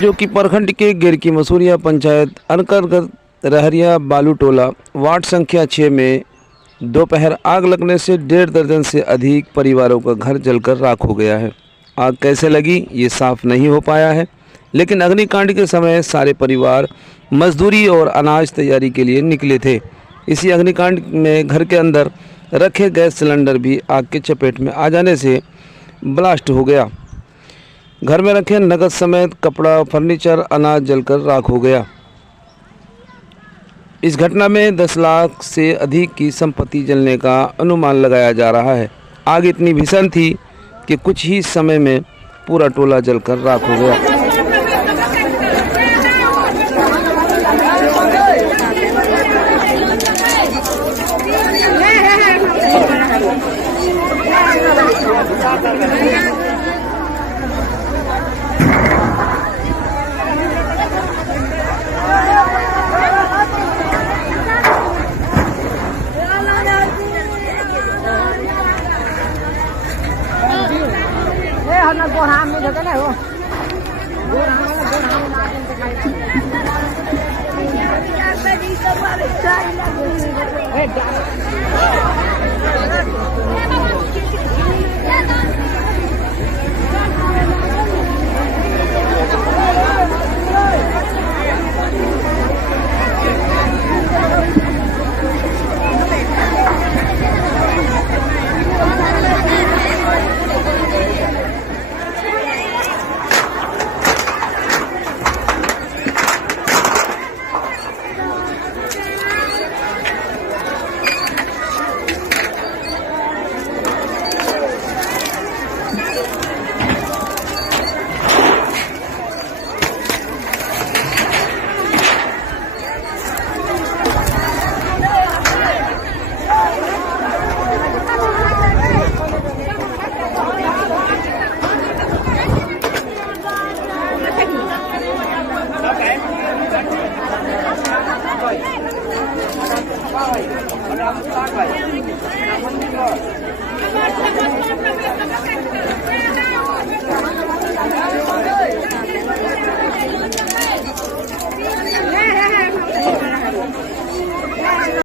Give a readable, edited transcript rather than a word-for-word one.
जो कि प्रखंड के गिरकी मसूरिया पंचायत अंतर्गत रहरिया बालू टोला वार्ड संख्या 6 में दोपहर आग लगने से 1.5 दर्जन से अधिक परिवारों का घर जलकर राख हो गया है। आग कैसे लगी ये साफ नहीं हो पाया है, लेकिन अग्निकांड के समय सारे परिवार मजदूरी और अनाज तैयारी के लिए निकले थे। इसी अग्निकांड में घर के अंदर रखे गैस सिलेंडर भी आग के चपेट में आ जाने से ब्लास्ट हो गया। घर में रखे नकद समेत कपड़ा, फर्नीचर, अनाज जलकर राख हो गया। इस घटना में 10 लाख से अधिक की संपत्ति जलने का अनुमान लगाया जा रहा है। आग इतनी भीषण थी कि कुछ ही समय में पूरा टोला जलकर राख हो गया। Hey,